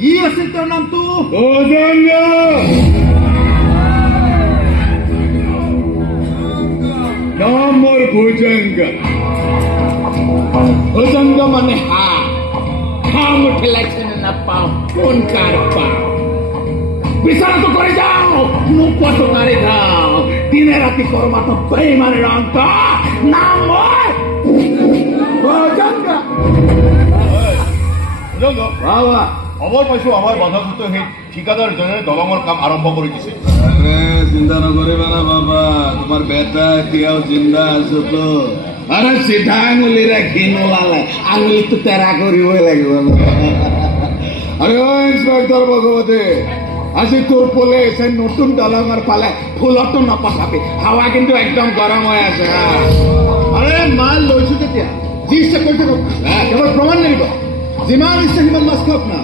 কি আছিল তোৰ নামটো? নাম মোৰ ভুজংগ। ভুজংগ মানে হাম উঠিলাইছে নাপাওঁ কোন কাৰ পাওঁ বিচাৰটো কৰি যাওঁ নোপোৱাটো মাৰি যাওঁ দিনে ৰাতি কৰবাটো বেইমানেৰ অন্ত নাম মই ভুজংগ। বাবা খবৰ পাইছো আমাৰ বাধাযুক্ত সেই ঠিকাদাৰজনে দলঙৰ কাম আৰম্ভ কৰি দিছে। চিন্তা নকৰিবা না বাবা, তোমাৰ বেটা এতিয়াও জিন্দা আছো তো। আৰে সিধা আঙুলি ৰাখি নোলালে আঙুলিটো তেৰা কৰিবই লাগিব। আৰে ইন্সপেক্টৰ ভগবতী, আজি তোৰ পুলিশ নতুন দলঙৰ ফালে ফুলতো নপচাবি, হাৱা কিন্তু একদম গৰম হৈ আছে। আৰে মাল লৈছো তেতিয়া যি ইচ্ছা কৰি থাকক কেৱল প্ৰমাণ লাগিব। যিমান ইচ্ছা সিমান মাছ খাওক না।